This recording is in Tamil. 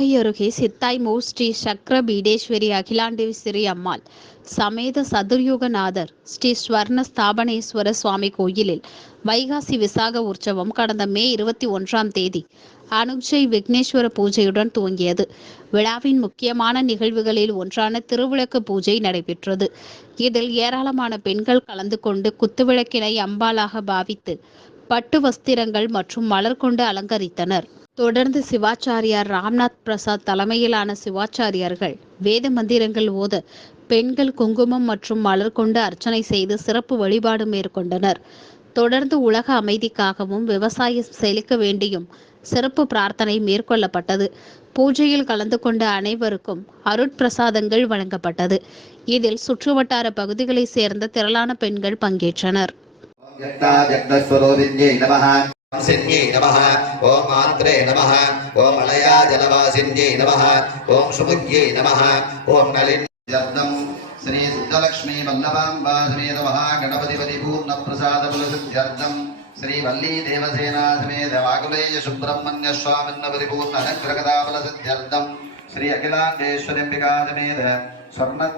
நாகை அருகே சித்தாய்மூர் ஸ்ரீ சக்கர பீடேஸ்வரி அகிலாண்டேஸ்வரி அம்மாள் சமேத சதுர்யுகநாதர் ஸ்ரீ ஸ்வர்ண ஸ்தாபனேஸ்வர சுவாமி கோயிலில் வைகாசி விசாக உற்சவம் கடந்த மே 21 அனுஜை விக்னேஸ்வர பூஜையுடன் துவங்கியது. விழாவின் முக்கியமான நிகழ்வுகளில் ஒன்றான திருவிளக்கு பூஜை நடைபெற்றது. இதில் ஏராளமான பெண்கள் கலந்து கொண்டு குத்துவிளக்கினை அம்பாலாக பாவித்து பட்டு வஸ்திரங்கள் மற்றும் மலர் கொண்டு அலங்கரித்தனர். தொடர்ந்து சிவாச்சாரியார் ராம்நாத் பிரசாத் தலைமையிலான சிவாச்சாரியார்கள் வேத மந்திரங்கள் ஓத பெண்கள் குங்குமம் மற்றும் மலர் கொண்டு அர்ச்சனை செய்து சிறப்பு வழிபாடு மேற்கொண்டனர். தொடர்ந்து உலக அமைதிக்காகவும் விவசாயம் செழிக்க வேண்டியும் சிறப்பு பிரார்த்தனை மேற்கொள்ளப்பட்டது. பூஜையில் கலந்து கொண்ட அனைவருக்கும் அருட்பிரசாதங்கள் வழங்கப்பட்டது. இதில் சுற்றுவட்டார பகுதிகளை சேர்ந்த திரளான பெண்கள் பங்கேற்றனர். सिन्यै नमः ओम आन्द्रे नमः ओम अलया जलवासिन्यै नमः ओम सुमुग्यै नमः ओम नलिन्यर्दं श्री सिद्धलक्ष्मी वल्लभाम्बा समेत महागणपतिपति पूर्ण प्रसाद बलसिद्ध्यर्थं श्री वल्ली देवसेना समेत वाकुलेय सुब्रह्मण्य स्वामिन्न परिपूर्ण अनुग्रहदा बलसिद्ध्यर्थं श्री अखिलाण्डेश्वरी अंबिका समेत स्वर्ण